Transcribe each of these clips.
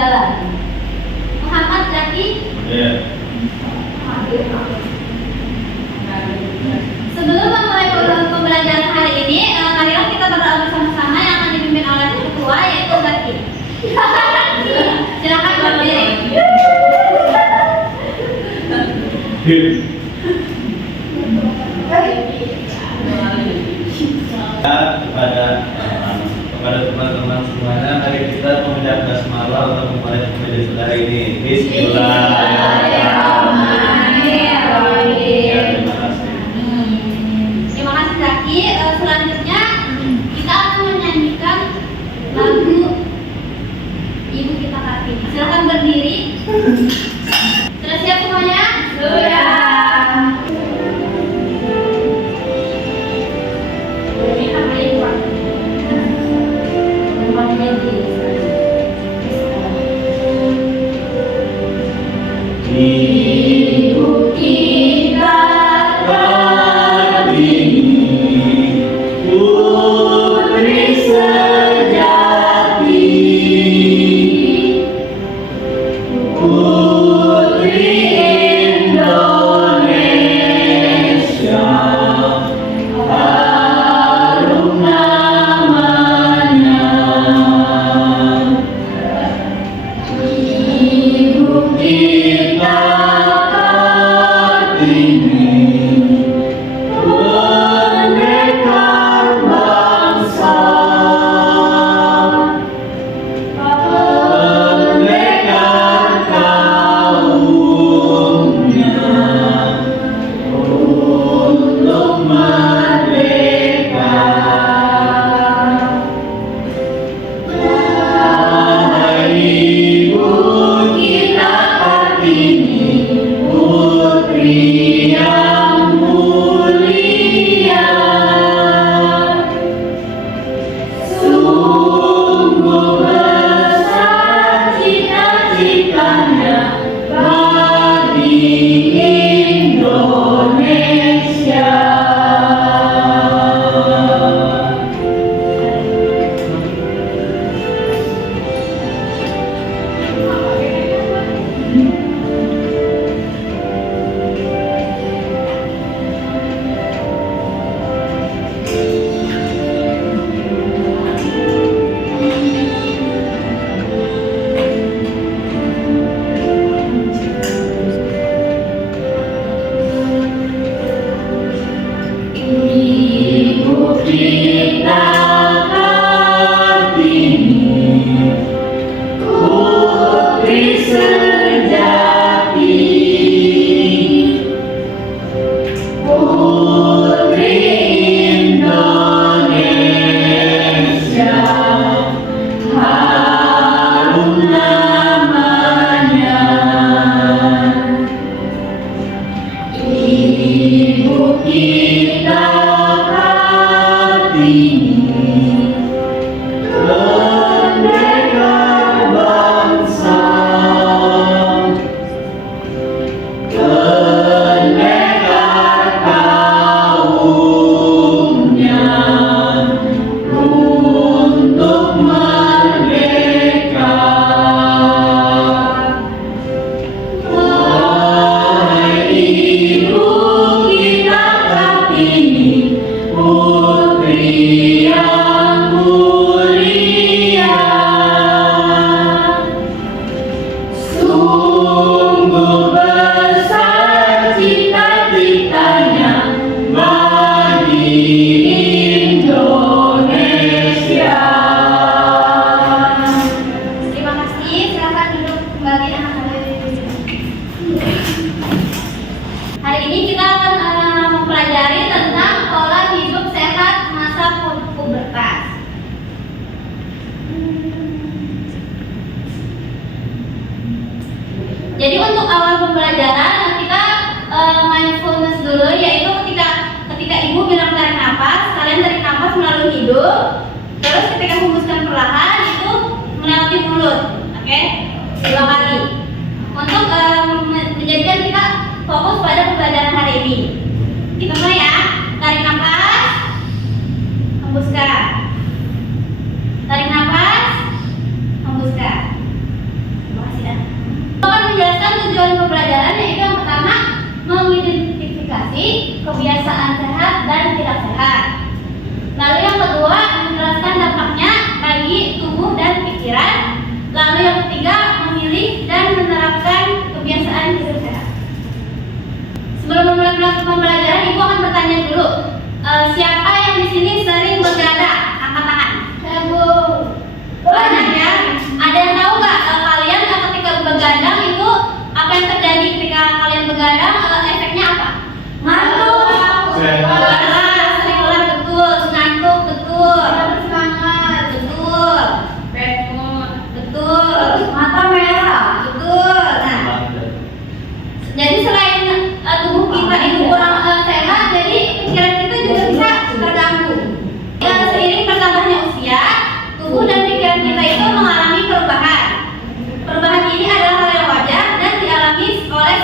berjalan. Muhammad Zaki. Iya. Sebelum memulai pembelajaran hari ini, marilah kita berdoa bersama-sama yang akan dipimpin oleh ketua yaitu Zaki. Silakan berdiri. Kepada teman-teman semuanya, mari kita mengucap basmalah untuk memulai pembelajaran hari ini. Bismillahirrahmanirrahim. Terima kasih. Terima kasih Zaki. Selanjutnya kita akan menyanyikan lagu Ibu Kita Kartini. Silakan berdiri. Sudah siap semuanya? Sudah. Ibu kita Kartini, putri sejati, putri Indonesia, harum namanya. Ibu kita Jadi untuk awal pembelajaran kita mindfulness dulu, yaitu ketika ibu bilang tarik nafas, kalian tarik nafas melalui hidung, terus ketika hembuskan perlahan itu melewati mulut, oke? 2 kali. Untuk menjadikan kita fokus pada pembelajaran hari ini. Kita mulai ya. Tarik nafas, hembuskan. Tarik nafas, hembuskan. mengidentifikasi kebiasaan sehat dan tidak sehat. Lalu yang kedua, menjelaskan dampaknya bagi tubuh dan pikiran. Lalu yang ketiga, memilih dan menerapkan kebiasaan hidup sehat. Sebelum memulai pembelajaran, Ibu akan bertanya dulu, siapa yang di sini sering begadang? Angkat tangan. Ibu. Banyak ya. Ada yang tahu nggak kalian ketika begadang itu apa yang terjadi ketika kalian begadang? Efeknya apa? Ngantuk. Sering lelah, betul. Ngantuk, betul. Semangat. Betul. Bad mood. Betul. Mata merah. Betul. Nah, jadi selain tubuh kita itu kurang sehat, jadi pikiran kita juga bisa terganggu. Seiring bertambahnya usia, tubuh dan pikiran kita itu mengalami perubahan. Perubahan ini adalah hal yang wajar dan dialami oleh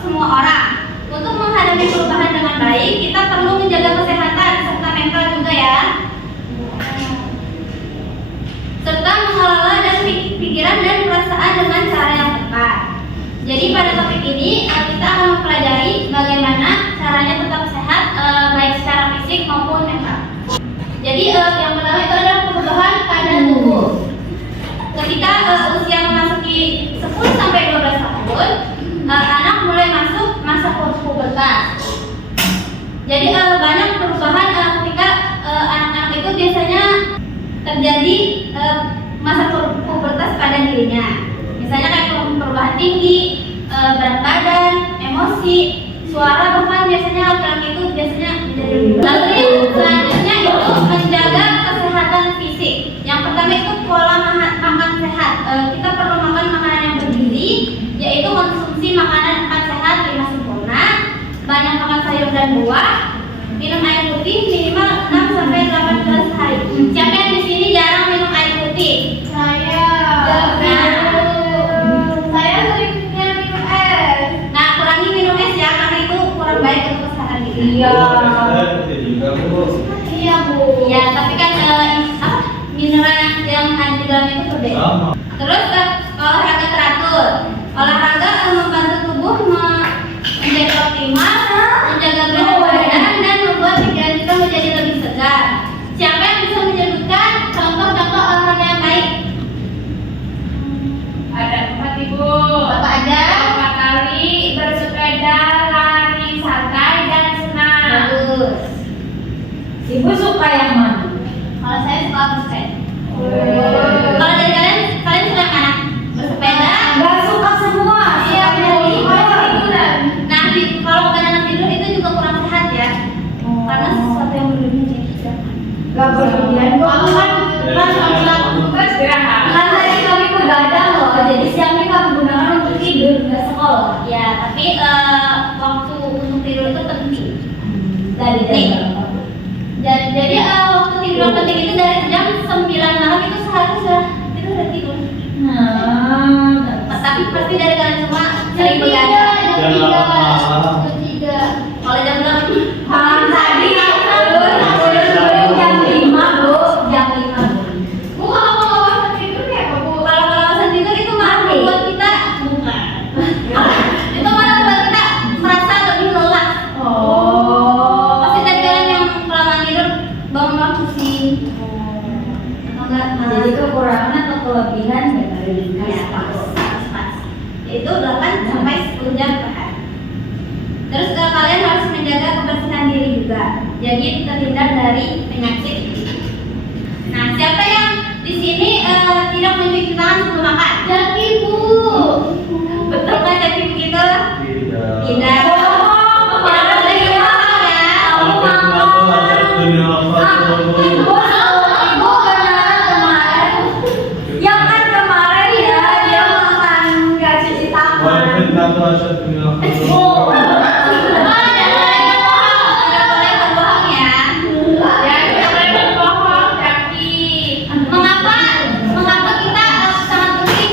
semua orang. Untuk menghadapi perubahan dengan baik, kita perlu menjaga kesehatan serta mental juga ya. Serta mengelola dan pikiran dan perasaan dengan cara yang tepat. Jadi pada topik ini kita akan mempelajari bagaimana caranya tetap sehat baik secara fisik maupun mental. Jadi yang pertama itu adalah perubahan pada tubuh. Ketika usia memasuki 10 sampai 12 tahun, anak mulai masuk masa pubertas. Jadi banyak perubahan ketika anak-anak itu biasanya terjadi masa pubertas pada dirinya. Misalnya kayak perubahan tinggi, berat badan, emosi, suara, bahkan biasanya laki-laki itu biasanya menjadi lebih. Lalu yang selanjutnya itu menjaga kesehatan fisik. Yang pertama itu pola makan sehat. Kita perlu makan makanan yang bergizi, yaitu konsumsi makanan 4 sehat 5 sempurna, banyak makan sayur dan buah, minum air putih minimal 6 sampai 8 gelas sehari. Siapa yang di sini jarang minum air putih? Saya. Saya sering minum es. Nah, kurangi minum es ya, karena itu kurang baik untuk kesehatan kita. Iya. juga Iya, Bu. Ya, tapi kan mineral yang ada di dalam itu berbeda. Terus olahraga teratur. Olahraga membantu tubuh menjadi optimal, menjaga berat badan dan membuat pikiran kita menjadi lebih segar. Siapa yang bisa menyebutkan contoh-contoh olahraga yang baik? Ada 4, Ibu. Apa aja? Lompat tali, bersepeda, lari santai dan senang. Bagus. Ibu suka yang mana? Kalau saya suka bersepeda. Kalau dari kalian suka yang mana? Bersepeda? Gak suka semua. Iya, Sukanya benar. tiduran. Nah, kalau bukan anak tidur itu juga kurang sehat ya. Karena sesuatu yang berlebihan jadi tidak. Gak berlebihan kok. Kan tadi kami begadang loh, jadi siangnya kami gunakan untuk tidur, nggak sekolah. Ya, tapi waktu untuk tidur itu penting. Dari Jadi waktu tidur yang penting itu dari jam 9 malam itu seharusnya itu udah tidur. Tapi pasti dari kalian semua sering begadang. Jam 8 malam. Kalau jam 6 Tadi jam 5 Bu, jam 5. Bu, kalau kawasan tidur ya apa Bu? kalau kawasan tidur itu malah membuat kita bukan. Itu malah membuat kita merasa lebih lelah. Pasti dari kalian yang kelamaan tidur bangun pusing. Enggak, Jadi kekurangan atau kelebihan ya dari ya, pas. Itu 8 sampai 10 jam per hari. Terus kalian harus menjaga kebersihan diri juga. Jadi terhindar dari penyakit. Nah, siapa yang di sini tidak mencuci tangan sebelum makan? Jadi Bu. Betul nggak jadi begitu? Tidak. Tidak. Tidak boleh dimakan ya. Sampai kenapa ada dunia Ibu beneran kemarin. Yang kan kemarin ya dia makan nggak cuci tangan. Walaupun kenapa ada dunia Tidak boleh berbohong ya. Ya kita boleh berbohong tapi Mengapa kita sangat penting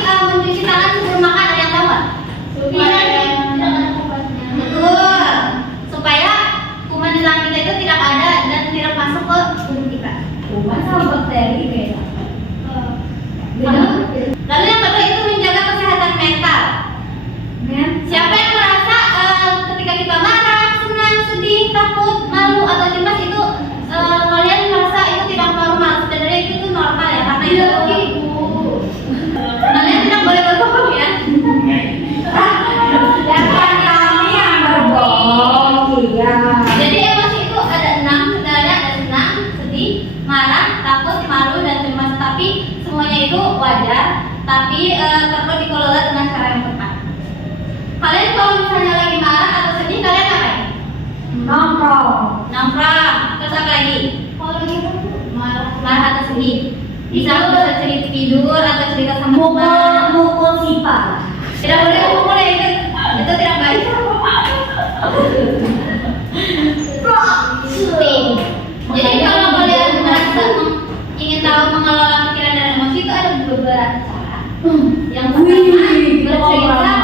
tapi perlu dikelola dengan cara yang tepat. Kalian kalau misalnya lagi marah atau sedih, kalian ngapain? Nongkrong. Terus apa lagi? Kalau lagi marah atau sedih, bisa cerita tidur atau cerita sama teman. Mukul sifat. Tidak boleh mukul ya, itu tidak baik. Jadi kalau kalian merasa ingin tahu mengelola pikiran dan emosi, itu ada beberapa cara. Yang pertama, bercerita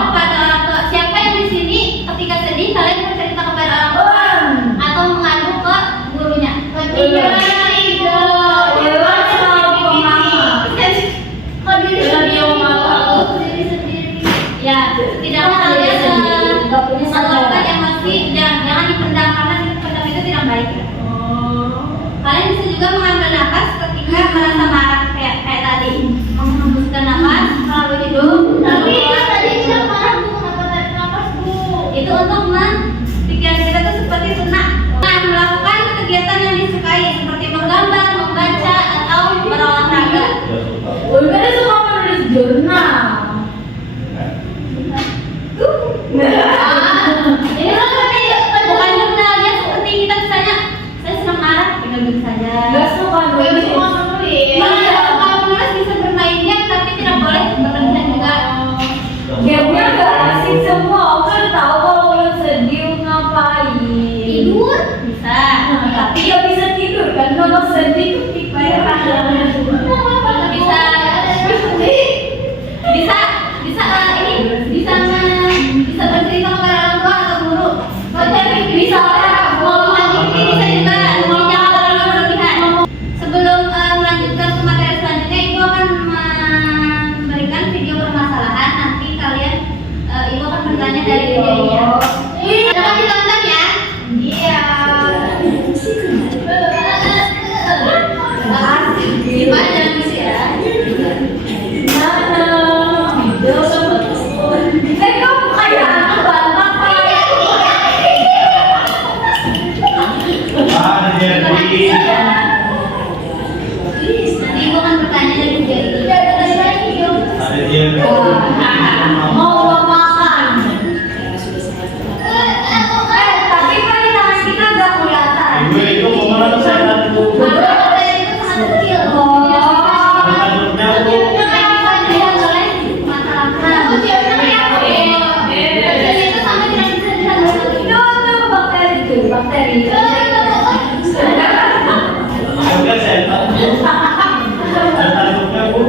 kepada orang tua. Siapa yang di sini ketika sedih kalian bercerita kepada orang tua atau mengadu ke gurunya? Ya, tidaklah kalian mengeluarkan emosi dan jangan dipendam karena dipendam itu tidak baik. Kalian bisa juga mengambil nafas ketika merasa marah kayak tadi, menghembuskan nafas melalui hidung. Tapi tadi tidak marah bu, kenapa tarik nafas bu? Itu untuk pikiran kita tuh seperti tenang. Melakukan kegiatan yang disukai seperti menggambar, membaca atau berolahraga. Ulga suka menulis jurnal. Ini seperti bukan jurnal ya, seperti kita misalnya saya sedang marah, penulis saja. Gak suka nulis. Kalau menulis bisa bermain game tapi tidak boleh berlebihan juga. Gamenya gak asik semua. Aku kan tahu kalau udah sedih ngapain. Tidur bisa, Tapi gak bisa tidur kan kalau sedih tuh pikiran. bisa bercerita kepada orang tua atau guru. Bisa juga jangan terlalu berlebihan. Sebelum melanjutkan ke materi selanjutnya, ibu akan memberikan video permasalahan. Nanti kalian ibu akan bertanya dari video ini ya. Dapat ditonton ya. Iya. Gimana jangan gitu ya. Nanti ibu akan bertanya dari video ini. Mau makan. Tapi kan di tangan kita gak kelihatan. Ibu itu kemana saya bu? Itu sangat kecil. Bentuknya bu. Bakteri. Juga saya tahu. Bentuknya bu.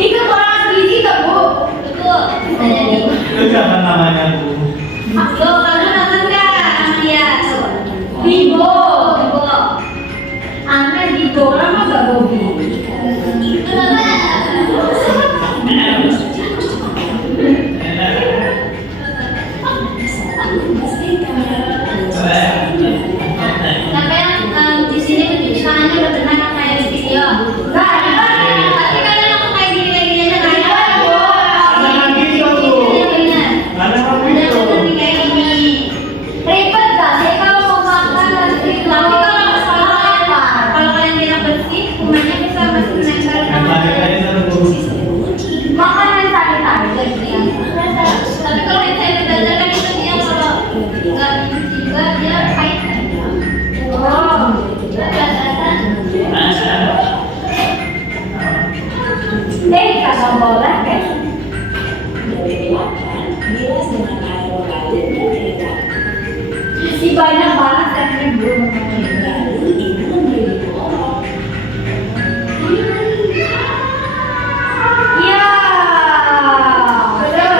Itu orang gizi gak bu? Betul, bisa jadi. Itu siapa namanya bu? Lo kamu nonton nggak sama dia? Bibo. Bibo. Aneh Bibo, lama gak Bobi? Siapa yang di sini mencuci tangannya udah benar kayak di video? Gak ada. Tapi kalian langsung kayak gini aja kan? Ada lagi itu bu. Benar. Ada lagi Udah itu. seperti kayak gini. Ribet gak sih kalau mau makan nanti Tapi kalau kalian tidak bersih, kumannya bisa masih menempel Yang sama tadi tadi sana bu. makanan sanitizer ya. Tapi kalau yang saya belajar kan itu dia kalau nggak dicuci juga dia pahit. Oh. Kagak boleh kan? Si banyak banget tapi belum. Iya. Betul.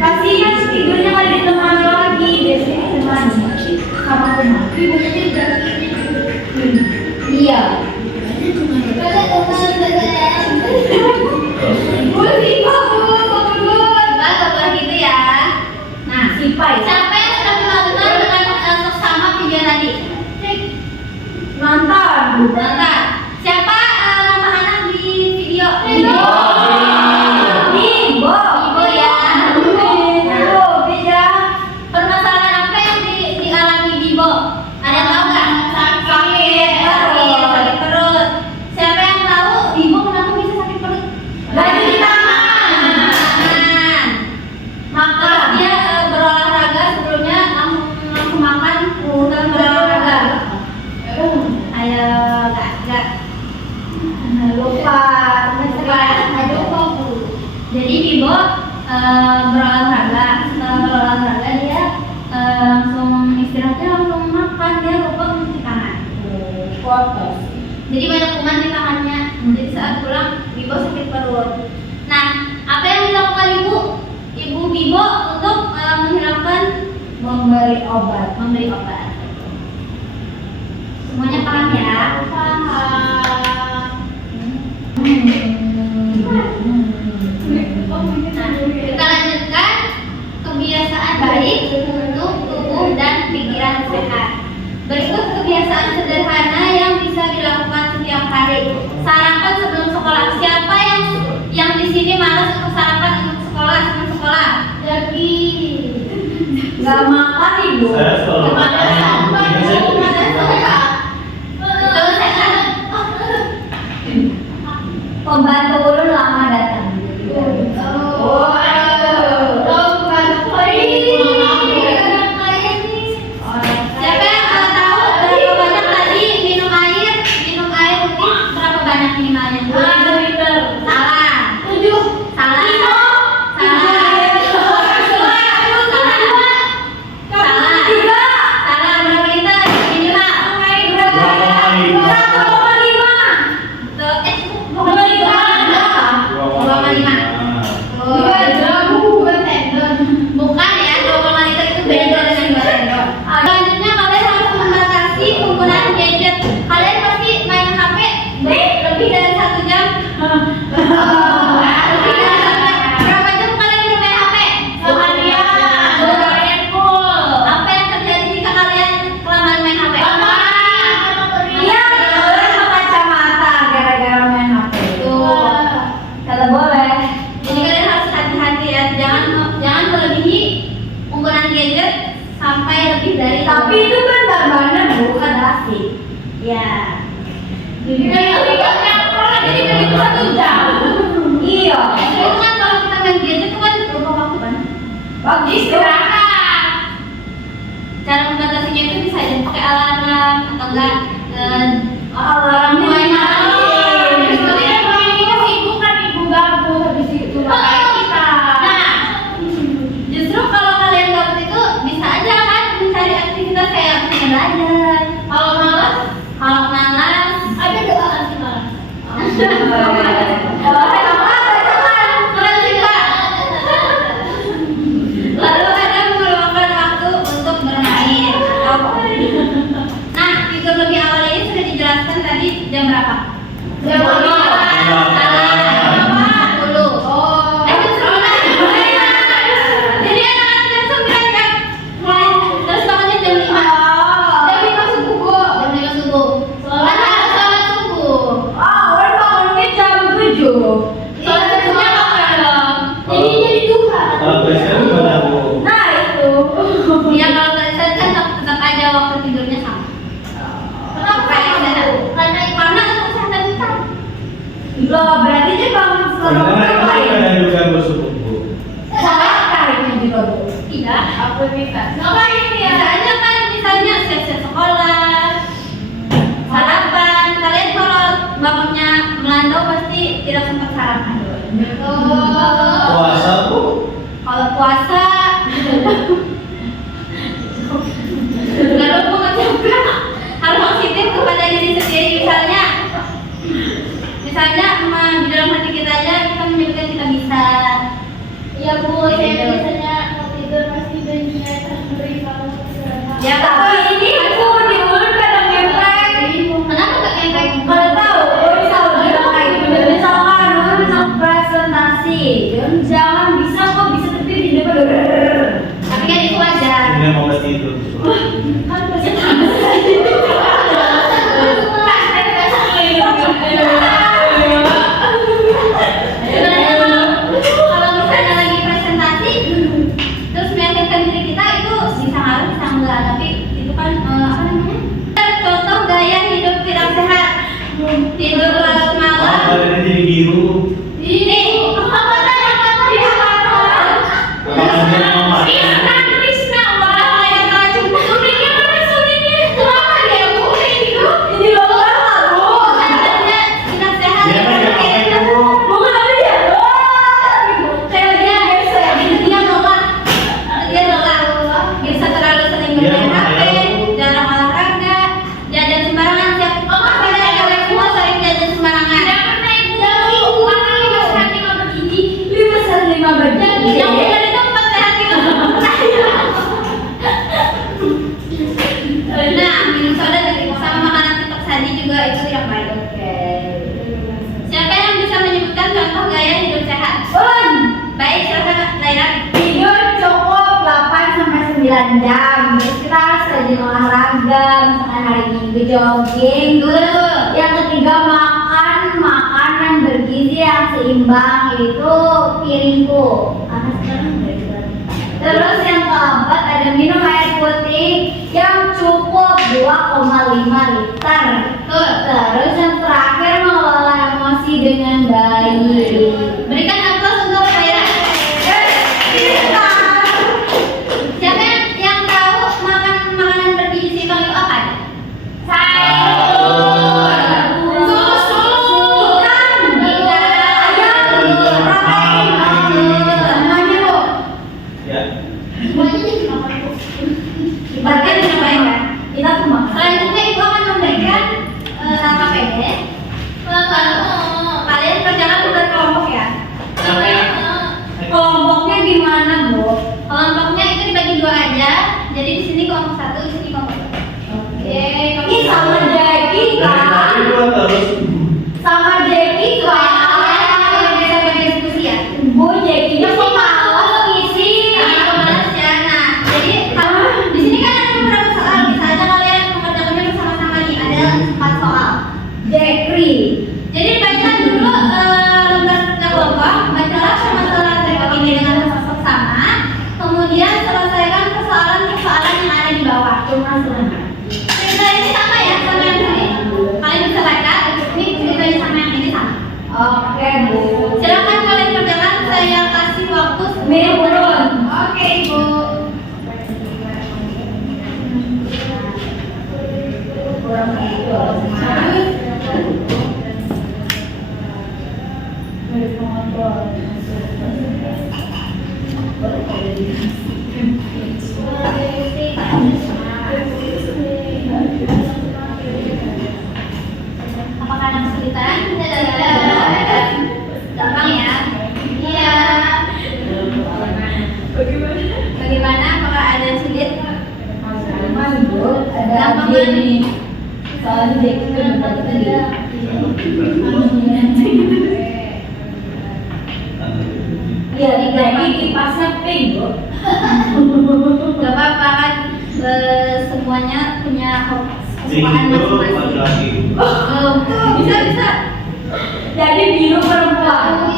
Kasihan tidurnya nggak ditemani lagi, biasanya ditemani sama teman. Iya. Bentar. Siapa nama anak di video? Bibo. Ibu ya. Bibo, beda. Permasalahan apa yang dialami Bibo? Ada yang tahu nggak? Sakit perut. Siapa yang tahu Bibo kenapa bisa sakit perut? Gaji di tangan. Maka dia berolahraga sebelumnya langsung makan dan berolahraga. Ayo, enggak. Lupa. Jadi Bibo berolahraga. Setelah berolahraga dia langsung istirahatnya langsung makan, dia lupa mencuci tangan. Jadi banyak kuman di tangannya. Jadi saat pulang Bibo sakit perut. Nah, apa yang dilakukan ibu Bibo untuk menghilangkan Memberi obat. memberi obat? Semuanya paham ya? Paham. Nah, kita lanjutkan kebiasaan baik untuk tubuh dan pikiran sehat. Berikut kebiasaan sederhana yang bisa dilakukan setiap hari. Sarapan sebelum sekolah. Siapa yang di sini malas untuk sarapan untuk sekolah sebelum sekolah? Jadi nggak makan ibu. Saya selalu makan. Terus sehat. Pembantu ulun lama datang. Siapa yang tahu berapa banyak tadi minum air putih berapa banyak minimalnya? Salah. Salah berapa liter minimal? 2,5. Bukan ya, 2,5 liter itu beda dengan 2 sendok. Selanjutnya kalian harus membatasi penggunaan gadget. Kalian pasti main HP lebih dari 1 jam. Lebih dari 1 jam. Berapa jam kalian main HP? Seharian full. Apa yang terjadi jika kalian kelamaan main HP? Iya, boleh kacamata gara-gara main HP. Tuh. Kalau boleh. Jadi kalian harus hati-hati ya, jangan melebihi penggunaan gadget sampai lebih dari. Tapi itu kan barbanan bukan asik. Ya. Jadi begitu 1 jam. Iya. Itu kan kalau kita main gadget itu kan lupa waktu kan. Bagus istirahat. Cara membatasinya itu bisa aja pakai alarm atau enggak Alarm mulai malam. Nah, justru kalau kalian gabut itu bisa aja kan mencari aktivitas kayak belajar. Kalau malas, ada doa anti malas. Keren juga. Lalu ada meluangkan waktu untuk bermain atau nah, tidur lebih awal ini sudah dijelaskan tadi jam berapa? Jam 5. Jadi anak-anak jam 9 kan? Terus bangunnya jam 5. Jam 5 subuh. Jam 5 subuh. Sholat subuh. Orang bangunnya jam 7. Sholat subuhnya kapan dong? Jadi duha. Kalau biasanya gimana, Bu? Nah itu. Ya kalau kalian kan tetap aja waktu tidurnya sama. Kenapa? Karena untuk kesehatan kita. Loh, berarti dia bangun Sebenarnya selama itu ada juga bersubuh, Bu. Sholat kariknya juga bu. Tidak. Aktivitas. Ngapain ya? Misalnya kan, misalnya siap-siap sekolah, sarapan. Kalian kalau bangunnya melandau pasti tidak sempat sarapan. Puasa, Bu. Kalau puasa, lalu mengucapkan hal positif kepada diri sendiri. Misalnya di dalam hati kita aja kita menyebutkan kita bisa. Iya bu, saya biasanya mau tidur pasti dunia tersendiri kalau ya Tapi ini bu di mulut kadang ngepek. kenapa gak ngepek? Kalau tahu, oh tahu bilang kayak gitu. Misalkan lu presentasi, jangan bisa kok bisa tapi di depan. Tapi kan itu wajar. Ini mau pasti itu. Kan presentasi. 9 jam. Terus kita harus rajin olahraga, misalkan hari Minggu jogging. Terus yang ketiga makan makanan bergizi yang seimbang, itu piringku. Karena sekarang terus yang keempat ada minum air putih yang cukup 2,5 liter. Terus yang terakhir mengelola emosi dengan baik. Berikan aplaus untuk Khaira. Siapa yang tahu makan makanan bergizi itu apa? Selanjutnya ibu akan memberikan KPD. Kalian berjalan berkelompok ya. Kelompoknya gimana, Bu? Kelompoknya itu dibagi 2 aja. Jadi di sini kelompok 1, di sini kelompok 2. Oke. Ini sama Jackie kan? Sama Jackie Kalian bisa berdiskusi ya. Bu, Jackie-nya kok malas ngisi? Pemalas ya. Nah, jadi di sini kan ada beberapa soal. Bisa aja kalian mengerjakannya bersama-sama nih. Ada 4 soal. Jackie. Jadi baca dulu lembar kerja kelompok, bacalah masalah berikut ini dengan sosok sama, kemudian selesaikan persoalan-persoalan yang ada di bawah. Cerita ini sama ya, sama yang tadi. Kalian bisa baca, ini ceritanya sama yang ini sama. Oke, Bu. Silakan kalian berjalan, saya kasih waktu. Minum urun. Oke, Ibu. Apakah ada kesulitan? Gampang ya? Iya. Bagaimana? Apakah ada yang sulit? Ada Gampang dia kan? nih. Soalnya Jackie kan udah tadi. Iya, Jackie kipasnya pink, Bu. Gak apa-apa kan, semuanya punya kesukaan masing-masing. Bisa. Jadi biru perempuan.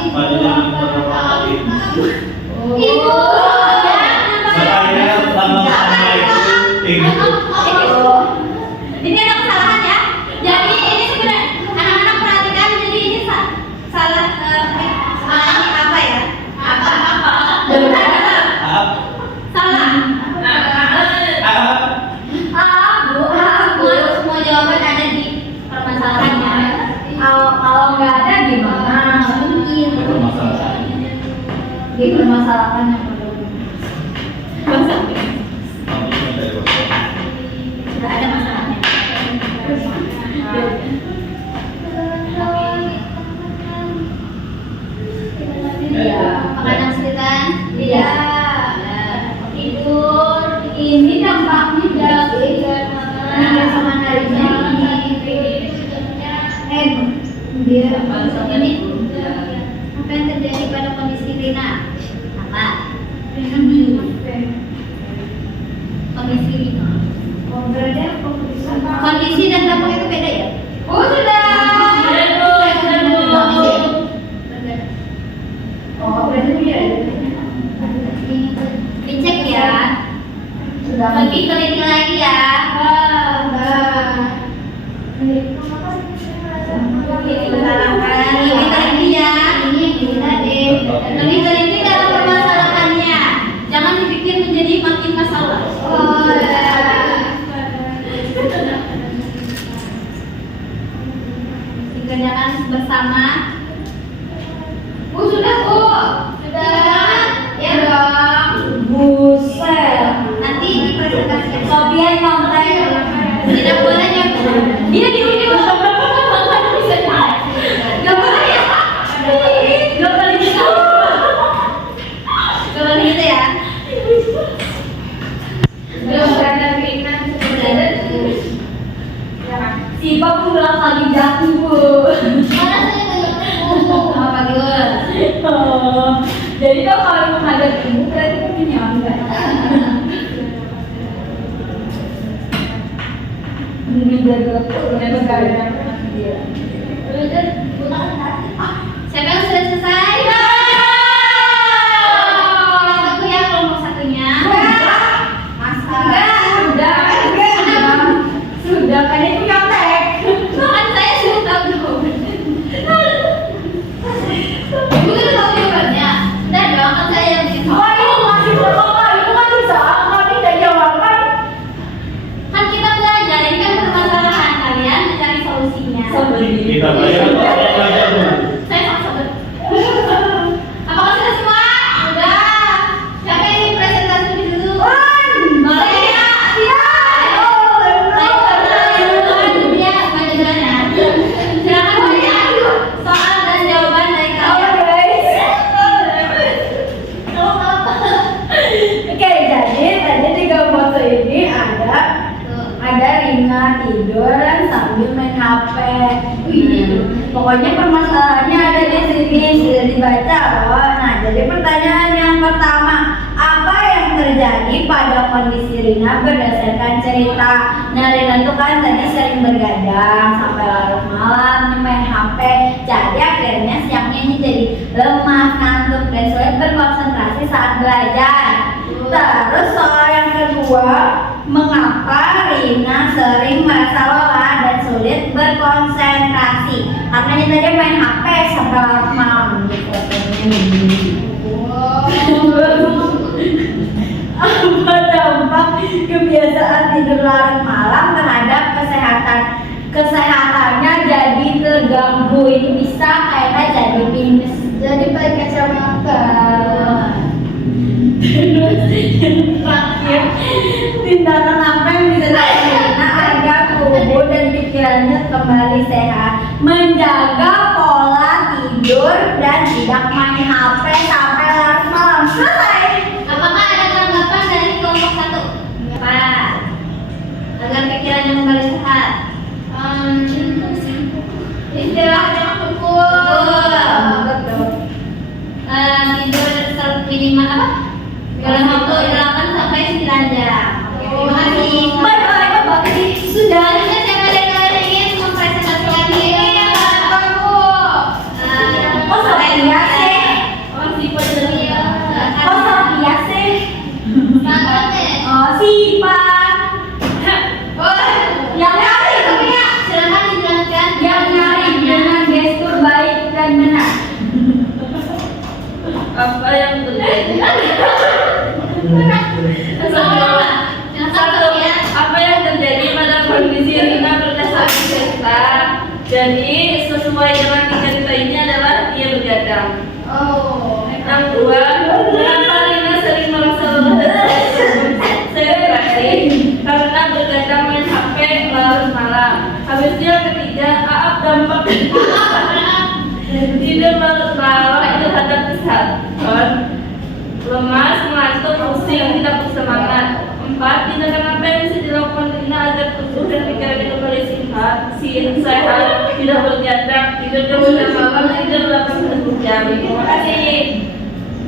Ibu. Ini ada kesalahan ya. Jadi ini sebenarnya anak-anak perhatikan. Jadi ini salah apa ya? Salah. Semua jawaban ada di permasalahannya. Kalau nggak ada gimana? Dipermasalahkan yang perlu. Sudah ada masalahnya. Iya. Makanan kesulitan? Iya. Tidur. Ini dampaknya dari sama narinya dia Ini apa yang terjadi pada kondisi Rina? Apa? Kondisi Rina. Kondisi dan dampak itu beda ya? Oh sudah. Oh berarti dia. Dicek ya. Sudah. Lebih teliti lagi ya. Lebih teliti ya. Ini kita deh. Lebih teliti dalam permasalahannya. Jangan dipikir menjadi makin masalah. Dikerjakan bersama. Sudah Bu. Sudah. Ya dong. Buset. Nanti dipresentasikan. Sofian konten. Tidak boleh ya. Dia di ujung. Gak boleh ya. Gak boleh gitu. Gak boleh gitu ya. Belum ada keinginan sebenarnya. Si Pak udah kali jatuh Bu. Mana saya ngomong. Oh bagus. Jadi kalau menghadap ibu berarti punya enggak? Siapa yang sudah selesai? Satu ya kelompok satunya. Masa? Sudah kan itu nyontek. Kan saya sudah tahu jawabannya. Ibu kan tahu jawabannya. Udah dong, kan saya yang bikin soal. Itu kan bisa kalau tidak jawaban. Kan kita belajar, ini kan permasalahan kalian mencari solusinya. Kita bayar atau belajar dulu? Saya sangat sabar. Apakah sudah semua? Sudah. Siapa yang ingin presentasi lebih dulu? Boleh ya? Baik, karena dia pelajarannya. Silakan banyak soal dan jawaban dari kalian. Oke, jadi tadi 3 foto ini ada Rina tidur sambil main HP. Pokoknya permasalahannya ada di sini, sudah dibaca loh. Nah, jadi pertanyaan yang pertama, apa yang terjadi pada kondisi Rina berdasarkan cerita? Nah, Rina itu kan tadi sering bergadang sampai larut malam main HP. Jadi akhirnya siangnya ini jadi lemah, ngantuk, dan sulit berkonsentrasi saat belajar. Terus soal yang kedua, mengapa Rina sering merasa lelah dan sulit berkonsentrasi? Karena dia tadi main HP sampai larut malam gitu. Apa dampak kebiasaan tidur larut malam terhadap kesehatannya jadi terganggu? Ini bisa kayaknya jadi minus, jadi pakai kacamata. Terus yang terakhir, tindakan apa yang bisa dilakukan agar tubuh dan pikirannya kembali sehat? Menjaga pola tidur dan tidak main HP sampai larut malam. Selesai. Apakah ada tanggapan dari kelompok satu? Apa? Agar pikirannya kembali sehat. Istirahat yang cukup. Betul. Tidur minimal apa? Dalam waktu 8 sampai 9 jam. Oke, terima kasih. Bye. Sudah. Selanjutnya siapa dari kalian yang ingin mempresentasikan diri? Oh, Sophia sih. Oh, si Putri. Oh, Sophia sih. Oh, Sipa. Yang nyari, Sophia. Silakan dijelaskan. Yang nyari dengan gestur baik dan benar. Apa yang terjadi? Satu, Apa yang terjadi pada kondisi Rina berdasarkan cerita? Jadi sesuai dengan cerita ini adalah dia bergadang. Oh, Yang kedua, mengapa Rina sering merasa lelah dan konsentrasi? Karena bergadang main HP larut malam. Habis itu yang ketiga, dampak tidur larut malam terhadap kesehatan, lemas, ngantuk, pusing, tidak bersemangat. 4. Tindakan apa yang bisa dilakukan Rina agar tubuh dan pikirannya kembali sehat, tidak bergadang, tidur jam 9 malam, tidur 8 jam. Terima kasih.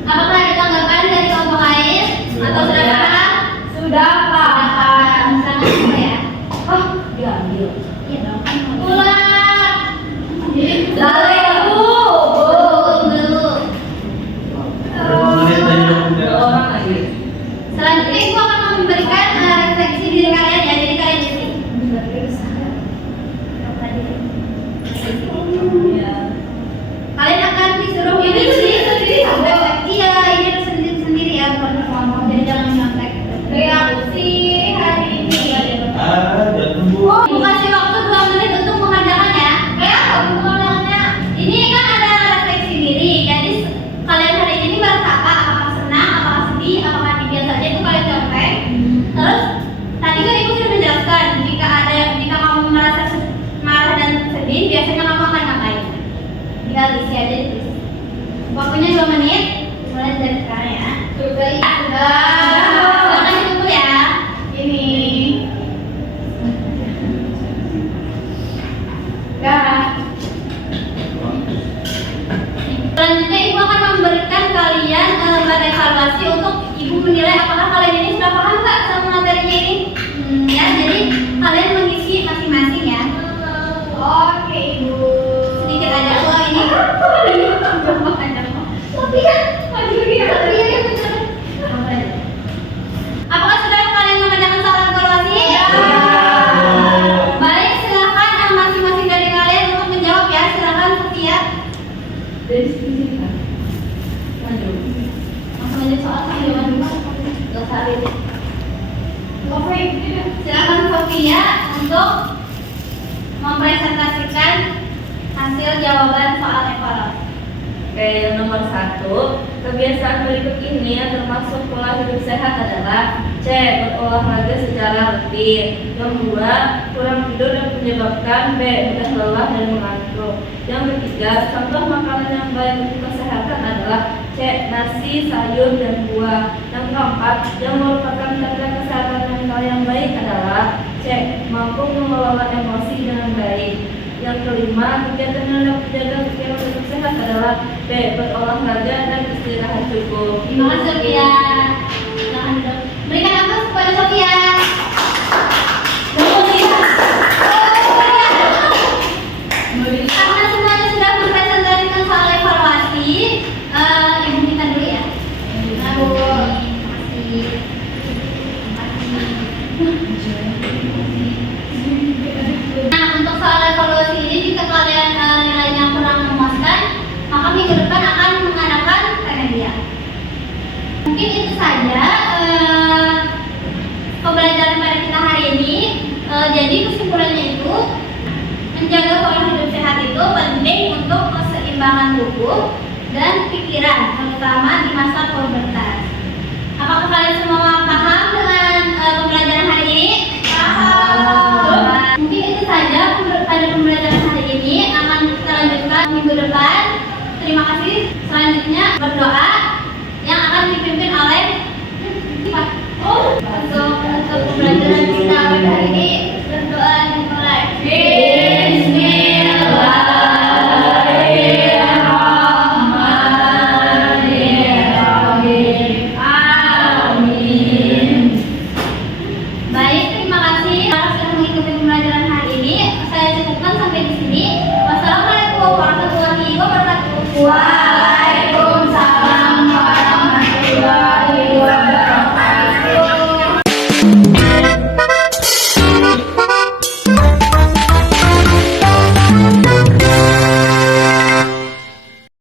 apakah ada tanggapan dari kelompok lain? Atau sudah paham? Sudah paham. Silakan coba ya. Oh, diambil. Iya dong. Ulang. Lalu Dulu. Menit aja udah. Orang lagi. Selanjutnya ibu akan memberikan refleksi diri kalian ya. Jadi kalian di sini. Kalian akan disuruh ini sendiri. Iya, ini sendiri ya, bukan kelompok. Jadi jangan nyontek. Reaksi hari ini. Udah tunggu. Ibu kasih waktu 2 menit untuk mengerjakan ya. Ya, mengerjakannya. Ini kan ada refleksi diri. Jadi kalian hari ini merasa apa? Apakah senang? Apakah sedih? Apakah biasa saja? Itu kalian contek. Terus tadi kan ibu sudah menjelaskan jika kamu merasa marah dan sedih, biasanya kamu akan ngapain? Tinggal isi aja di tulis. Waktunya 2 menit. Mulai dari sekarang ya. Sudah. Silakan ditutup ya. Ini. Selanjutnya ibu akan memberikan kalian lembar evaluasi untuk ibu menilai apakah kalian ini sudah paham nggak sama materinya ini. Ya, jadi kalian mengisi masing belajar oh ini apakah sudah kalian mengerjakan soal evaluasi? Baik, silakan masing-masing dari kalian untuk menjawab ya. Silakan Sofia. Dari sini kan. Langsung aja soal jawaban dulu. Gak usah ribet. Silakan Sofia untuk mempresentasikan hasil jawaban soal evaluasi. Oke, yang nomor 1, kebiasaan berikut ini yang termasuk pola hidup sehat adalah C. Berolahraga secara rutin. Yang 2, kurang tidur dan menyebabkan B. Mudah lelah dan mengantuk. Yang ketiga, contoh makanan yang baik untuk kesehatan adalah C. Nasi, sayur, dan buah. Yang keempat, yang merupakan tanda kesehatan mental yang baik adalah C. Mampu mengelola emosi dengan baik. Yang kelima, kegiatan yang dapat menjaga pikiran tetap sehat adalah B. Berolahraga dan istirahat cukup. Terima kasih Sofia. Silakan duduk. Berikan aplaus kepada Sofia. Karena semuanya sudah mempresentasikan soal evaluasi, ibu minta dulu ya. Lalu, nah untuk soal evaluasi ini jika kalian nilainya kurang memuaskan, maka minggu depan akan mengadakan remedial. Mungkin itu saja pembelajaran pada kita hari ini. Jadi kesimpulannya itu menjaga pola hidup sehat itu penting untuk keseimbangan tubuh dan pikiran, terutama di masa pubertas. Apakah kalian semua paham dengan pembelajaran hari ini? Paham. Mungkin itu saja pada pembelajaran hari ini. Akan kita lanjutkan minggu depan. Terima kasih. Selanjutnya berdoa yang akan dipimpin oleh untuk pembelajaran